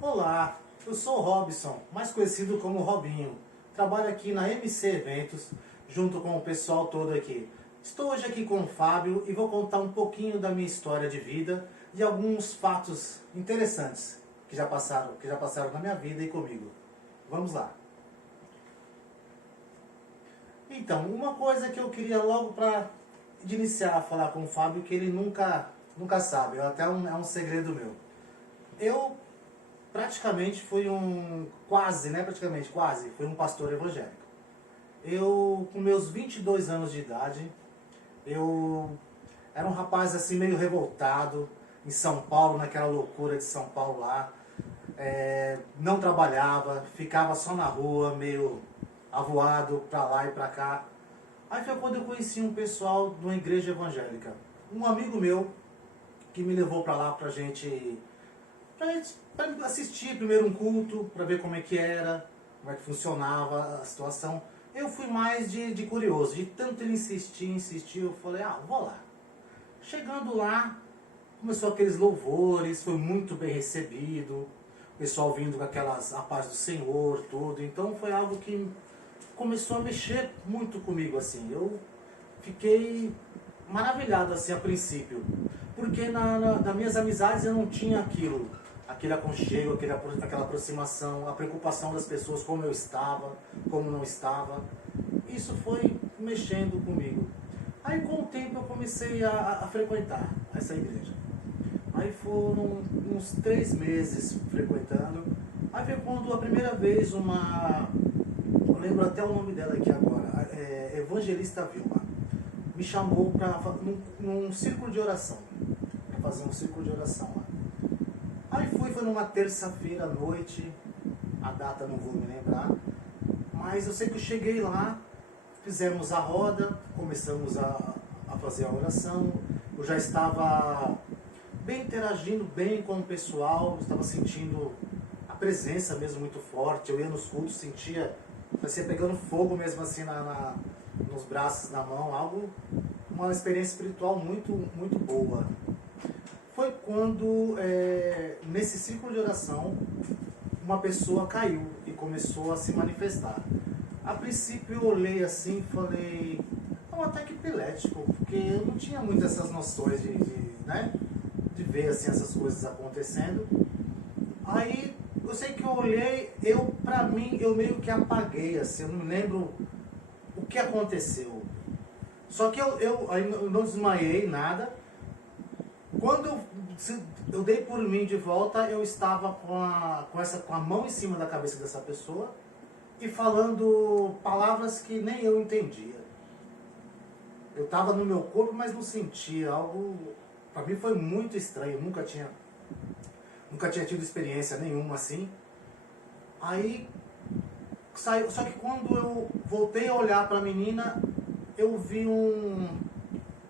Olá, eu sou o Robson, mais conhecido como Robinho. Trabalho aqui na MC Eventos, junto com o pessoal todo aqui. Estou hoje aqui com o Fábio e vou contar um pouquinho da minha história de vida e alguns fatos interessantes que já passaram na minha vida e comigo. Vamos lá. Então, uma coisa que eu queria logo de iniciar a falar com o Fábio, que ele nunca sabe, é um segredo meu. Eu praticamente fui fui um pastor evangélico. Eu, com meus 22 anos de idade, eu era um rapaz assim meio revoltado em São Paulo, naquela loucura de São Paulo lá. Não trabalhava, ficava só na rua, meio avoado pra lá e pra cá. Aí foi quando eu conheci um pessoal de uma igreja evangélica. Um amigo meu que me levou pra lá pra assistir primeiro um culto, pra ver como é que era, como é que funcionava a situação. Eu fui mais de curioso, de tanto ele insistir, eu falei, vou lá. Chegando lá, começou aqueles louvores, foi muito bem recebido, o pessoal vindo com a paz do Senhor, tudo. Então foi algo que começou a mexer muito comigo, assim. Eu fiquei maravilhado, assim, a princípio. Porque nas minhas amizades eu não tinha aquele aconchego, aquela aproximação, a preocupação das pessoas, como eu estava, como não estava. Isso foi mexendo comigo. Aí com o tempo eu comecei a frequentar essa igreja. Aí foram uns 3 meses frequentando. Aí foi quando a primeira vez eu lembro até o nome dela aqui agora, Evangelista Vilma, me chamou para num círculo de oração, para fazer um círculo de oração lá. Aí foi numa terça-feira à noite, a data não vou me lembrar, mas eu sei que eu cheguei lá, fizemos a roda, começamos a fazer a oração, eu já estava bem interagindo bem com o pessoal, estava sentindo a presença mesmo muito forte, eu ia nos cultos, sentia, parecia pegando fogo mesmo assim nos braços, na mão, uma experiência espiritual muito, muito boa. Foi quando, nesse círculo de oração, uma pessoa caiu e começou a se manifestar. A princípio eu olhei assim e falei, é um ataque epilético, porque eu não tinha muito essas noções de ver assim, essas coisas acontecendo. Aí eu sei que eu olhei, pra mim, eu meio que apaguei, assim, eu não me lembro o que aconteceu. Só que eu não desmaiei, nada. Quando eu dei por mim de volta, eu estava com a mão em cima da cabeça dessa pessoa e falando palavras que nem eu entendia. Eu estava no meu corpo, mas não sentia algo. Para mim foi muito estranho, nunca tinha tido experiência nenhuma assim. Aí saiu, só que quando eu voltei a olhar para a menina, eu vi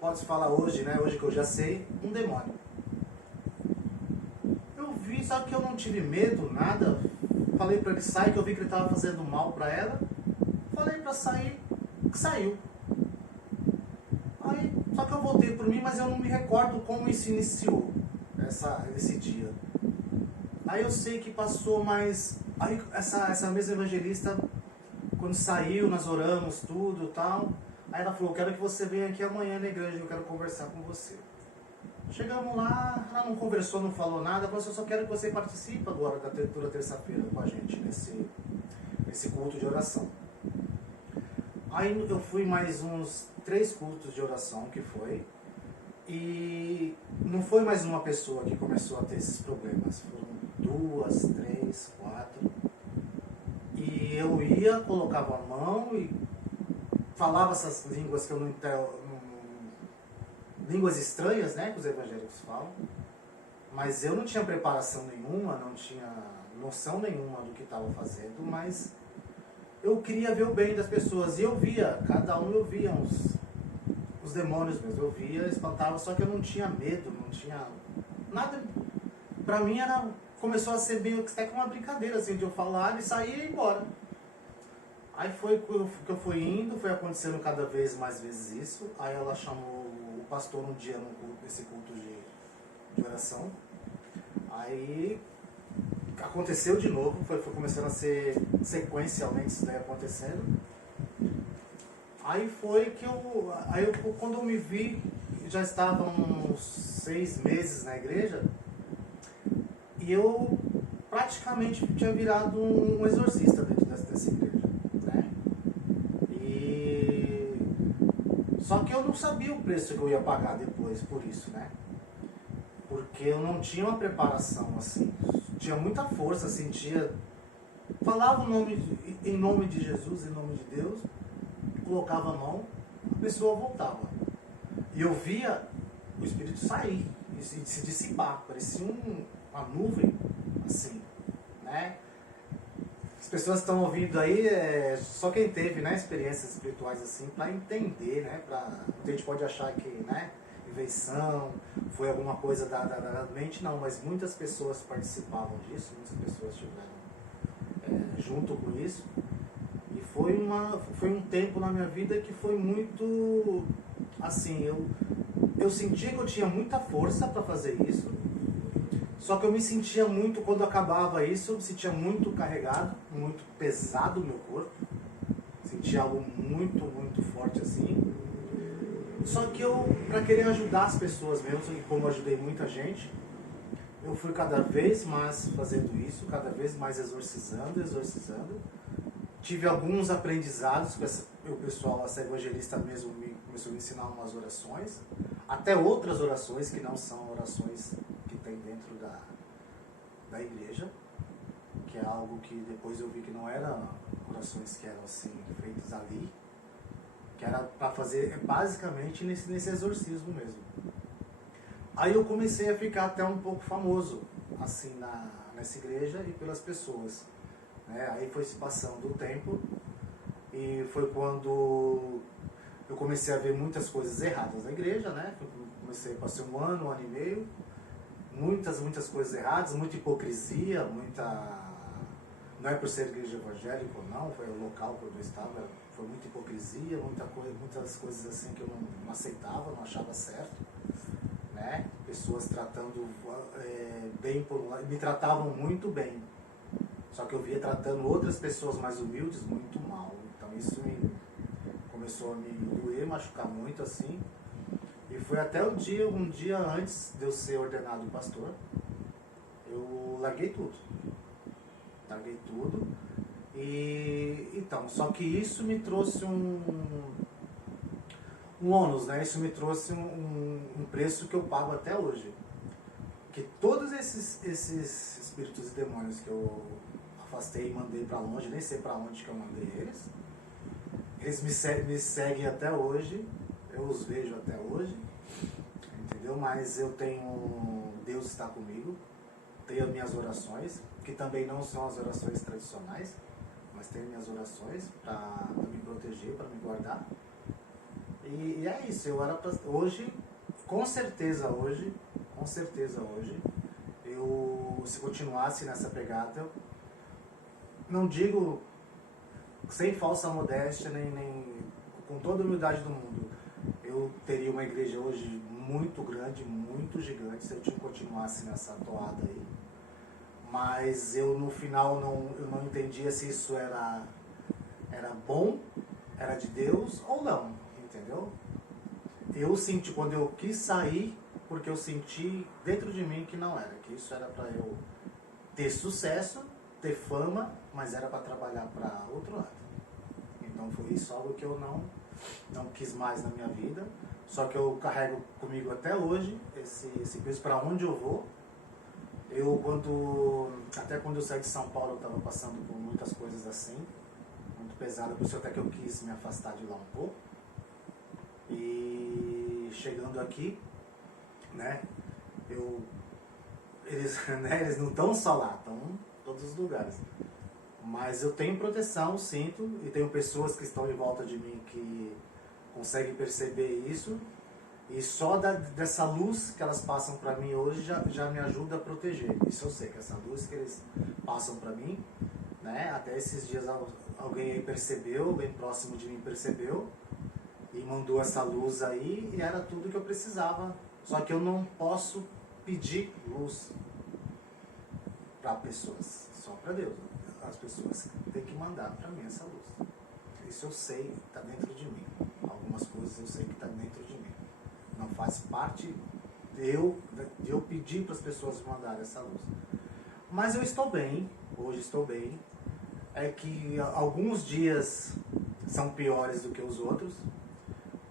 pode-se falar hoje, né? Hoje que eu já sei, um demônio. Eu vi, só que eu não tive medo, nada. Falei para ele sair, que eu vi que ele estava fazendo mal para ela. Falei para sair, saiu. Aí, só que eu voltei por mim, mas eu não me recordo como isso iniciou, esse dia. Aí eu sei que passou mais... Aí essa mesma evangelista, quando saiu, nós oramos, tudo e tal. Aí ela falou, quero que você venha aqui amanhã na igreja, eu quero conversar com você. Chegamos lá, ela não conversou, não falou nada, falou assim, eu só quero que você participe agora toda terça-feira com a gente, nesse culto de oração. Aí eu fui mais uns 3 cultos de oração que foi, e não foi mais uma pessoa que começou a ter esses problemas, foram 2, 3, 4, e eu ia, colocava a mão e falava essas línguas que eu não entendo, línguas estranhas, né, que os evangélicos falam, mas eu não tinha preparação nenhuma, não tinha noção nenhuma do que estava fazendo, mas eu queria ver o bem das pessoas, e eu via, cada um eu via os demônios mesmo, eu via, espantava, só que eu não tinha medo, não tinha nada, pra mim começou a ser meio até como uma brincadeira, assim, de eu falar e sair e ir embora. Aí foi que eu fui indo, foi acontecendo cada vez mais vezes isso. Aí ela chamou o pastor um dia nesse culto de oração. Aí aconteceu de novo, foi começando a ser sequencialmente isso daí acontecendo. Aí foi que quando eu me vi, já estava uns 6 meses na igreja, e eu praticamente tinha virado um exorcista dentro dessa igreja, né? E só que eu não sabia o preço que eu ia pagar depois por isso, né? Porque eu não tinha uma preparação assim, tinha muita força, sentia, falava em nome de Jesus, em nome de Deus, colocava a mão, a pessoa voltava. E eu via o espírito sair e se dissipar, parecia uma nuvem, assim, né? As pessoas estão ouvindo aí, só quem teve, né, experiências espirituais assim, para entender, né? A gente pode achar que, né, invenção, foi alguma coisa da mente, não, mas muitas pessoas participavam disso, muitas pessoas estiveram junto com isso. E foi um tempo na minha vida que foi muito, assim, eu sentia que eu tinha muita força para fazer isso, só que eu me sentia muito, quando acabava isso, eu me sentia muito carregado, muito pesado o meu corpo, sentia algo muito, muito forte assim. Só que eu, para querer ajudar as pessoas mesmo, e como eu ajudei muita gente, eu fui cada vez mais fazendo isso, cada vez mais exorcizando. Tive alguns aprendizados com o pessoal, essa evangelista mesmo começou a me ensinar umas orações, até outras orações que não são orações que tem dentro da igreja, que é algo que depois eu vi que não eram orações que eram assim, feitas ali, que era para fazer basicamente nesse exorcismo mesmo. Aí eu comecei a ficar até um pouco famoso, assim, nessa igreja e pelas pessoas. Aí foi se passando o tempo e foi quando eu comecei a ver muitas coisas erradas na igreja, né? Passei um ano e meio, muitas coisas erradas, muita hipocrisia, não é por ser igreja evangélica ou não, foi o local onde eu estava, foi muita hipocrisia, muitas coisas assim que eu não aceitava, não achava certo, né? Pessoas tratando bem por um lado, me tratavam muito bem. Só que eu via tratando outras pessoas mais humildes muito mal. Então isso começou a me doer, machucar muito assim. E foi até um dia antes de eu ser ordenado pastor, eu larguei tudo. E então, só que isso me trouxe um ônus, né? Isso me trouxe um preço que eu pago até hoje. Que todos esses espíritos e demônios que eu afastei e mandei para longe, nem sei para onde que eu mandei eles me seguem até hoje, eu os vejo até hoje, entendeu? Mas eu tenho, Deus está comigo, tenho as minhas orações, que também não são as orações tradicionais, mas tenho minhas orações para me proteger, para me guardar. E é isso, hoje, com certeza hoje, eu, se continuasse nessa pegada, não digo sem falsa modéstia, nem com toda a humildade do mundo, eu teria uma igreja hoje muito grande, muito gigante, se eu continuasse nessa toada aí. Mas eu no final eu não entendia se isso era bom, era de Deus ou não, entendeu? Eu senti, quando eu quis sair, porque eu senti dentro de mim que não era, que isso era para eu ter sucesso, ter fama, mas era para trabalhar para outro lado. Então foi isso, algo que eu não quis mais na minha vida, só que eu carrego comigo até hoje esse peso para onde eu vou. Até quando eu saí de São Paulo, eu estava passando por muitas coisas assim, muito pesada, por isso até que eu quis me afastar de lá um pouco. E chegando aqui, né, eles não estão só lá, estão em todos os lugares. Mas eu tenho proteção, sinto, e tenho pessoas que estão em volta de mim que conseguem perceber isso. E só dessa luz que elas passam para mim hoje já me ajuda a proteger. Isso eu sei, que essa luz que eles passam para mim, né? Até esses dias alguém aí percebeu, alguém próximo de mim percebeu e mandou essa luz aí, e era tudo que eu precisava. Só que eu não posso pedir luz para para pessoas, só para Deus. As pessoas têm que mandar para mim essa luz. Isso eu sei, está dentro de mim. Algumas coisas eu sei que está dentro de mim. Não faz parte de eu pedir para as pessoas mandarem essa luz. Mas eu estou bem, hoje estou bem. É que alguns dias são piores do que os outros,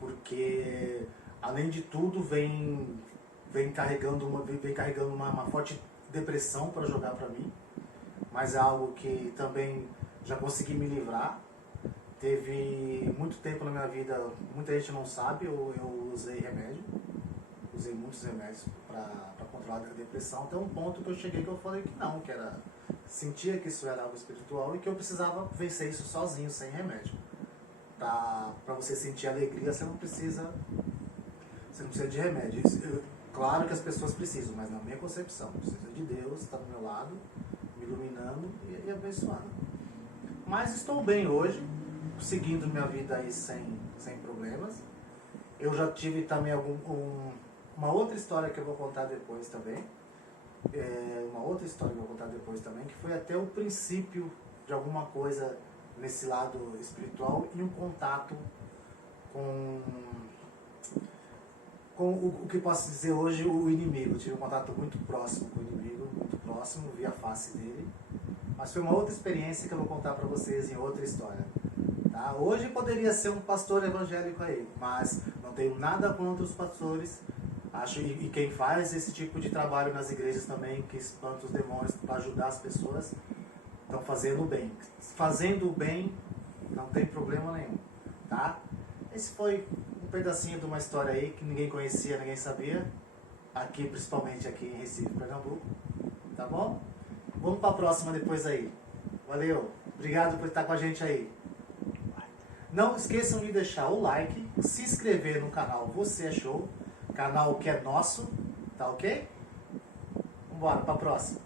porque além de tudo vem carregando uma forte depressão para jogar para mim, mas é algo que também já consegui me livrar. Teve muito tempo na minha vida, muita gente não sabe, eu usei muitos remédios para controlar a depressão, até um ponto que eu cheguei que eu falei que não, sentia que isso era algo espiritual e que eu precisava vencer isso sozinho, sem remédio. Para você sentir alegria, você não precisa de remédio. Claro que as pessoas precisam, mas na minha concepção, precisa de Deus, está do meu lado, me iluminando e abençoando. Mas estou bem hoje, seguindo minha vida aí sem problemas. Eu já tive também uma outra história que eu vou contar depois também. Que foi até o princípio de alguma coisa nesse lado espiritual e um contato com o que posso dizer hoje, o inimigo. Eu tive um contato muito próximo com o inimigo, muito próximo, vi a face dele. Mas foi uma outra experiência que eu vou contar para vocês em outra história. Tá? Hoje poderia ser um pastor evangélico aí, mas não tenho nada contra os pastores. Acho, e quem faz esse tipo de trabalho nas igrejas também, que espanta os demônios para ajudar as pessoas, estão fazendo o bem. Fazendo o bem, não tem problema nenhum. Tá? Esse foi um pedacinho de uma história aí que ninguém conhecia, ninguém sabia. Aqui, principalmente aqui em Recife, Pernambuco. Tá bom? Vamos para a próxima depois aí. Valeu. Obrigado por estar com a gente aí. Não esqueçam de deixar o like, se inscrever no canal Você é Show, canal que é nosso, tá ok? Vamos embora para a próxima.